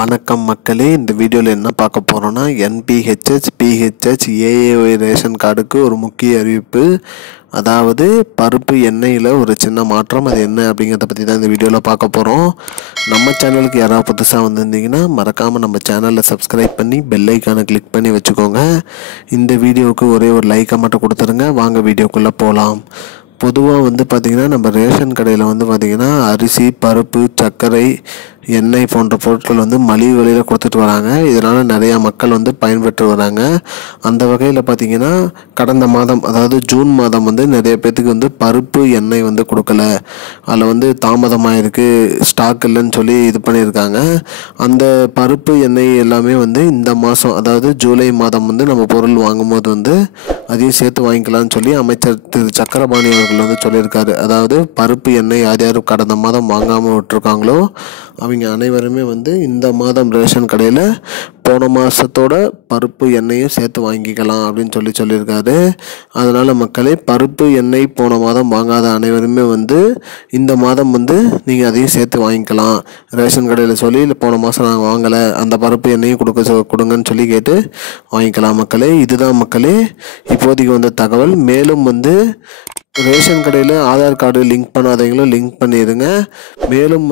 வணக்கம் மக்களே, இந்த வீடியோவில் என்ன பார்க்க போகிறோன்னா என்பிஹெச்ஹெச், பிஹெச்ஹெச், ஏஏஒய் ரேஷன் கார்டுக்கு ஒரு முக்கிய அறிவிப்பு. அதாவது பருப்பு எண்ணெயில் ஒரு சின்ன மாற்றம். அது என்ன அப்படிங்கிறத பற்றி தான் இந்த வீடியோவில் பார்க்க போகிறோம். நம்ம சேனலுக்கு யாராவது புதுசாக வந்திருந்தீங்கன்னா மறக்காமல் நம்ம சேனலில் சப்ஸ்கிரைப் பண்ணி பெல் ஐக்கானை கிளிக் பண்ணி வச்சுக்கோங்க. இந்த வீடியோவுக்கு ஒரே ஒரு லைக்கை மட்டும் கொடுத்துருங்க. வாங்க வீடியோக்குள்ளே போகலாம். பொதுவாக பார்த்திங்கன்னா நம்ம ரேஷன் கடையில் பார்த்திங்கன்னா அரிசி, பருப்பு, சர்க்கரை, எண்ணெய் போன்ற பொருட்கள் மலிவு விலையில் கொடுத்துட்டு வராங்க. இதனால் நிறையா மக்கள் பயன்பெற்று வராங்க. அந்த வகையில் பார்த்திங்கன்னா கடந்த மாதம், அதாவது ஜூன் மாதம் நிறைய பேர்த்துக்கு பருப்பு எண்ணெய் கொடுக்கல. அதில் தாமதமாக இருக்குது, ஸ்டாக் இல்லைன்னு சொல்லி இது பண்ணியிருக்காங்க. அந்த பருப்பு எண்ணெய் எல்லாமே இந்த மாதம், அதாவது ஜூலை மாதம் நம்ம பொருள் வாங்கும்போது அதையும் சேர்த்து வாங்கிக்கலாம்னு சொல்லி அமைச்சர் திரு சக்கரபாணி அவர்கள் சொல்லியிருக்காரு. அதாவது பருப்பு எண்ணெய் யார் யார் கடந்த மாதம் வாங்காமல் விட்டுருக்காங்களோ அவங்க அனைவருமே இந்த மாதம் ரேஷன் கடையில் போன மாதத்தோட பருப்பு எண்ணெயும் சேர்த்து வாங்கிக்கலாம் அப்படின்னு சொல்லியிருக்காரு. அதனால் மக்களே, பருப்பு எண்ணெய் போன மாதம் வாங்காத அனைவருமே இந்த மாதம் நீங்கள் அதையும் சேர்த்து வாங்கிக்கலாம். ரேஷன் கடையில் சொல்லி இல்லை போன மாதம் நாங்கள் வாங்கலை, அந்த பருப்பு எண்ணெயும் கொடுங்கன்னு சொல்லி கேட்டு வாங்கிக்கலாம் மக்களே. இதுதான் மக்களே இப்போதைக்கு தகவல். மேலும் ரேஷன் கடையில் ஆதார் கார்டு லிங்க் பண்ணாதவங்களும் லிங்க் பண்ணிடுங்க. மேலும்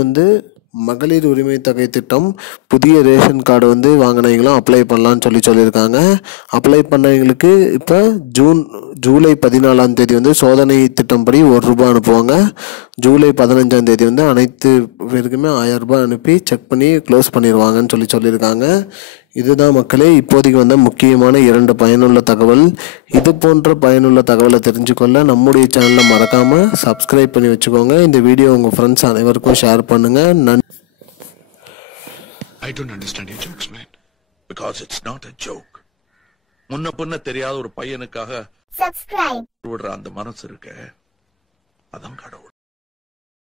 மகளிர் உரிமை தொகை திட்டம் புதிய ரேஷன் கார்டு வாங்கினவங்களும் அப்ளை பண்ணலான்னு சொல்லியிருக்காங்க. அப்ளை பண்ணவங்களுக்கு இப்போ ஜூலை 14ஆம் தேதி சோதனை திட்டம் படி ₹1 அனுப்புவாங்க. ஜூலை 15ஆம் தேதி அனைத்து பேருக்குமே ₹1000 அனுப்பி செக் பண்ணி க்ளோஸ் பண்ணிடுவாங்கன்னு சொல்லியிருக்காங்க. இதுதான் மக்களே இப்போதைக்கு முக்கியமான 2 பயனுள்ள தகவல். இது போன்ற பயனுள்ள தகவலை தெரிஞ்சுக்கொள்ள நம்முடைய சேனலை மறக்காமல் சப்ஸ்கிரைப் பண்ணி வச்சுக்கோங்க. இந்த வீடியோ உங்கள் ஃப்ரெண்ட்ஸ் அனைவருக்கும் ஷேர் பண்ணுங்கள். I don't understand your jokes, man. Because it's not a joke. முன்ன பின்ன தெரியாத ஒரு பையனுக்காக விடுற அந்த மனசு இருக்க, அதான் கடவுள்.